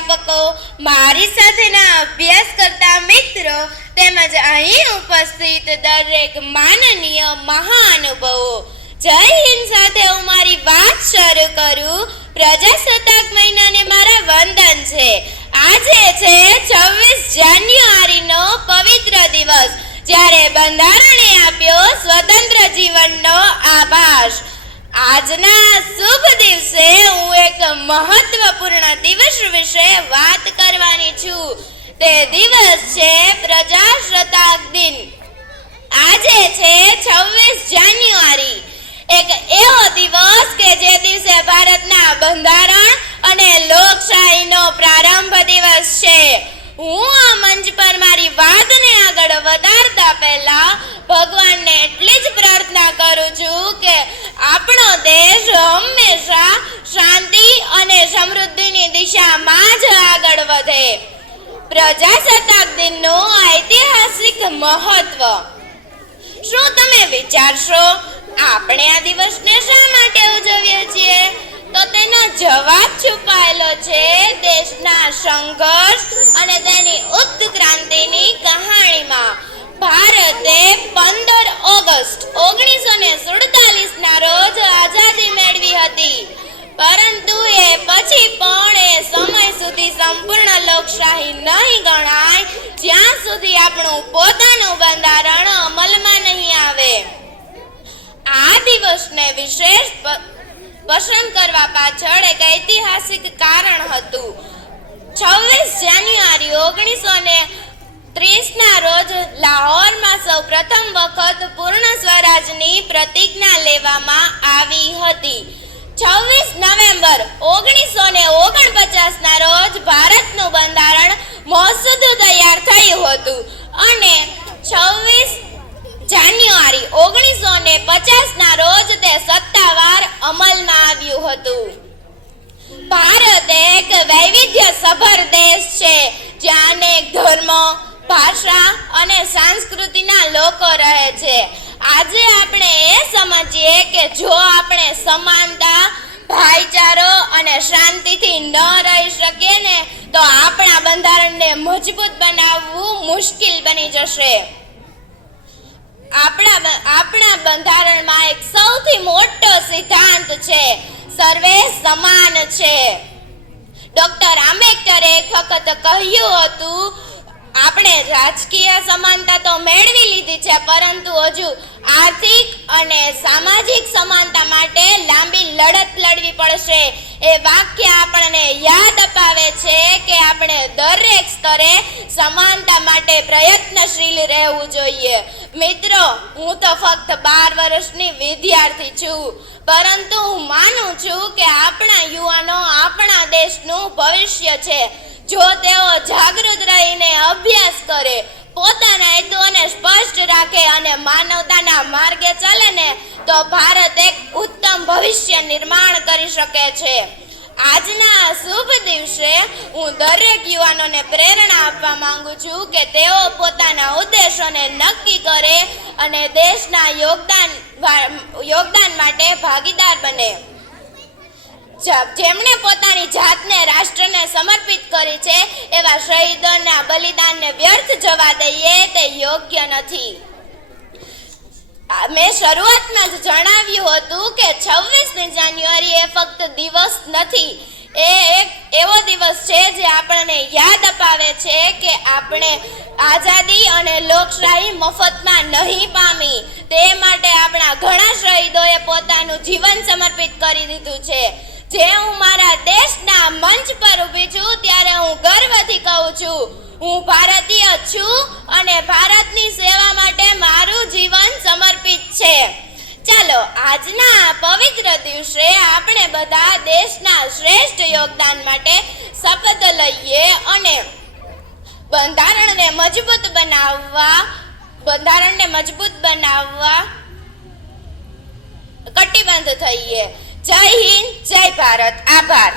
અધ્યાપકો, મારી સાથેના અભ્યાસ કરતા મિત્રો તેમજ અહીં ઉપસ્થિત દરેક માનનીય મહાનુભાવો, જય હિન્દ સાથે હું મારી વાત શરૂ કરું. પ્રજાસત્તાક મહિનાને મારા વંદન છે. આજે છે 26 જાન્યુઆરીનો પવિત્ર દિવસ, જ્યારે બંધારણે આપ્યો સ્વતંત્ર જીવનનો આભાસ. આજના શુભ દિવસે હું એક મહત્વપૂર્ણ દિવસ વિશે વાત કરવાની છું. તે દિવસ છે પ્રજાસત્તાક દિન. આજે છે 26 જાન્યુઆરી, એક એવો દિવસ કે જે દિવસે ભારતના બંધારણ અને લોકશાહીનો પ્રારંભ દિવસ છે. હું આ મંચ પર મારી વાતને આગળ વધારતા પહેલા ભગવાનને એટલી જ પ્રાર્થના કરું છું કે આપણો દેશ હંમેશા શાંતિ અને સમૃદ્ધિની દિશામાં જ આગળ વધે. પ્રજાસત્તાક દિનનું ઐતિહાસિક મહત્વ. શું તમે વિચારશો આપણે આ દિવસને શા માટે ઉજવીએ છીએ? તો તેનો જવાબ છુપાયેલો છે દેશના સંઘર્ષ અને તેની ઉત્ક્રાંતિની કહાણીમાં. ભારતે 15 ઓગસ્ટ 1947 ના રોજ આઝાદી મેળવી હતી, પરંતુ એ પછી પણ એ સમય સુધી સંપૂર્ણ લોકશાહી નહીં ગણાય જ્યાં સુધી આપણું પોતાનું બંધારણ અમલમાં નહીં આવે. આ દિવસને વિશેષ પસંદ કરવા પાછળ એક ઐતિહાસિક કારણ હતું. 26 જાન્યુઆરી 1930 ના રોજ લાહોરમાં સૌ પ્રથમ વખત પૂર્ણ સ્વરાજની પ્રતિજ્ઞા લેવામાં આવી હતી. 26 નવેમ્બર 1949 ના રોજ ભારતનું બંધારણ મસૂદ તૈયાર થયું હતું અને 26 જાન્યુઆરી 1950 ના રોજ તે સત્તાવાર અમલમાં આવ્યું હતું. ભારત એક વૈવિધ્યસભર દેશ છે, જ્યાં અનેક ધર્મો, ભાષા અને સંસ્કૃતિના લોકો રહે છે. આજે આપણે એ સમજીએ કે જો આપણે સમાનતા, ભાઈચારો અને શાંતિથી ન રહી શકીએ ને તો આપણા બંધારણને મજબૂત બનાવવું મુશ્કેલ બની જશે. આપણા બંધારણમાં એક સૌથી મોટો સિદ્ધાંત છે, સર્વે સમાન છે. ડોક્ટર આંબેડકરે એક વખત કહ્યું હતું, આપણે રાજકીય સમાનતા તો મેળવી લીધી છે, પરંતુ હજુ આર્થિક અને સામાજિક સમાનતા માટે લાંબી લડત લડવી પડશે. એ વાક્ય આપણને યાદ અપાવે છે કે આપણે દરેક સ્તરે સમાનતા માટે પ્રયત્નશીલ રહેવું જોઈએ. મિત્રો, હું તો ફક્ત 12 વર્ષની વિદ્યાર્થી છું, પરંતુ હું માનું છું કે આપણા યુવાનો આપણા દેશનું ભવિષ્ય છે. જો તેઓ જાગૃત રહીને અભ્યાસ કરે, પોતાના હેતુઓને સ્પષ્ટ રાખે અને માનવતાના માર્ગે ચાલે ને તો ભારત એક ઉત્તમ ભવિષ્ય નિર્માણ કરી શકે છે. આજના શુભ દિવસે હું દરેક યુવાનોને પ્રેરણા આપવા માંગુ છું કે તેઓ પોતાના ઉદ્દેશોને નક્કી કરે અને દેશના યોગદાન માટે ભાગીદાર બને. જેમણે પોતાની જાતને રાષ્ટ્રને સમર્પિત કરી છે એવા શહીદોના બલિદાનને વ્યર્થ જવા દઈએ તે યોગ્ય નથી. મેં શરૂઆતમાં જ જણાવ્યું હતું કે 26 જાન્યુઆરી એ ફક્ત દિવસ નથી, એ એક એવો દિવસ છે જે આપણને યાદ અપાવે છે કે આપણે આઝાદી અને લોકશાહી મફતમાં નહીં પામી. તે માટે આપણા ઘણા શહીદોએ પોતાનું જીવન સમર્પિત કરી દીધું છે. જે હું મારા દેશના મંચ પર ઊભી છું ત્યારે હું ગર્વથી કહું છું, હું ભારતીય છું અને ભારતની સેવા માટે મારું જીવન સમર્પિત છે. ચાલો આજના પવિત્ર દિવસે આપણે બધા દેશના શ્રેષ્ઠ યોગદાન માટે શપથ લઈએ અને બંધારણને મજબૂત બનાવવા કટિબદ્ધ થઈએ. જય હિન્દ, જય ભારત. આભાર.